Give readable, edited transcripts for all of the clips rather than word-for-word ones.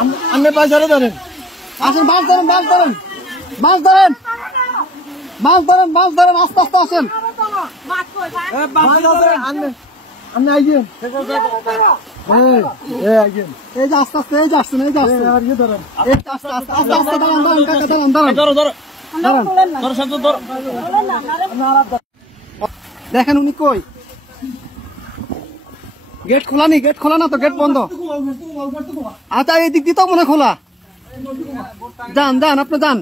আপনি পয়সারে ধরেন, আসেন, মাছ ধরেন, মাছ ধরেন, মাছ ধরেন, মাছ ধরেন, মাছ ধরেন, আস্তে আস্তে আসেন। আপনি আইয়েন, এই যে আস্তে আস্তে, এই যে আসছেন, এই যে আসছেন, ধরেন, আস্তে আস্তে আস্তে আস্তে দাঁড়ান, দাঁড়ান, কাকা দাঁড়ান, দাঁড়ান, দাঁড়ান। দেখেন উনি কই, গেট খোলা নি, গেট খোলা না তো, গেট বন্ধ। আচ্ছা এই দিক দিয়ে তো মনে খোলা, যান যান, আপনি যান,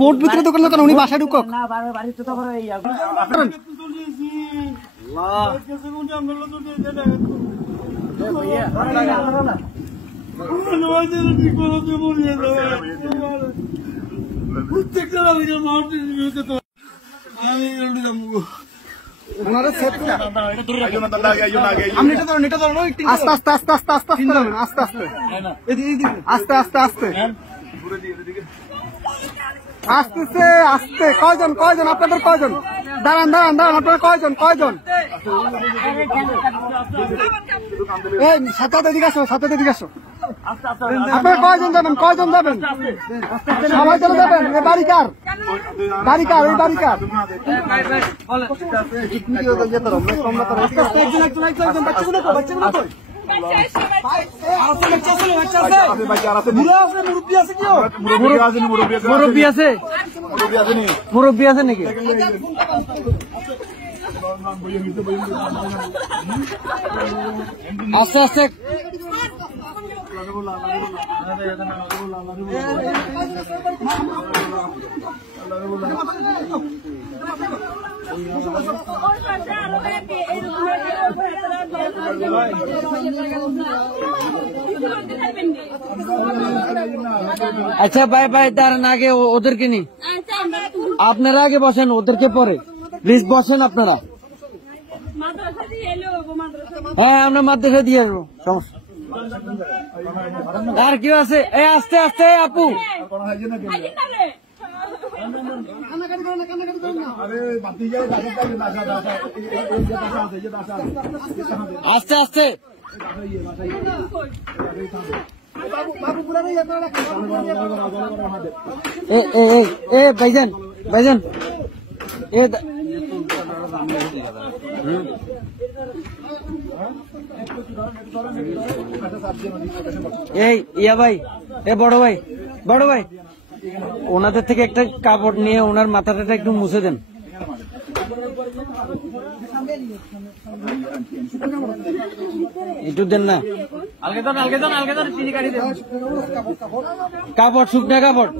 বোট ভিতরে ঢুকেন না কেন, উনি বাসায় ঢুকক। আস্তে আস্তে আস্তে আস্তে আস্তে আস্তে আস্তে আস্তে আস্তে আসতেছে, আসতে কয়জন, কয়জন আপনাদের, কয়জন, দাঁড়ান দাঁড়ান দাঁড়ান, আপনারা কয়জন, কয়জন, এই সাথে এদিকে আসো, সাথে এদিকে আসো, আপনারা কয়জন যাবেন, কয়জন যাবেন, সবাই চলে যাবেন। এ বাড়ি কার, বাড়ি কার, এই বাড়ি কার, মুরব্বী আছে, মুরব্বী আছে নাকি? আস্তে আস্তে আচ্ছা ভাই ভাই, দাঁড়ান, আগে ওদেরকে নি, আপনারা আগে বসেন, ওদেরকে পরে প্লিজ বসেন আপনারা। হ্যাঁ আমরা মাদ্রাসা দিয়ে আসবো, সমস্যা। আর কেউ আছে? এই আস্তে আস্তে আপু, আস্তে আস্তে, ভাইজান ভাইজান, এই ইয়া ভাই, এ বড় ভাই, বড় ভাই, ওনাদের থেকে একটা কাপড় নিয়ে ওনার মাথাটা একটু মুছে দেন। একটু দেন না, কাপড়, শুকনা কাপড়।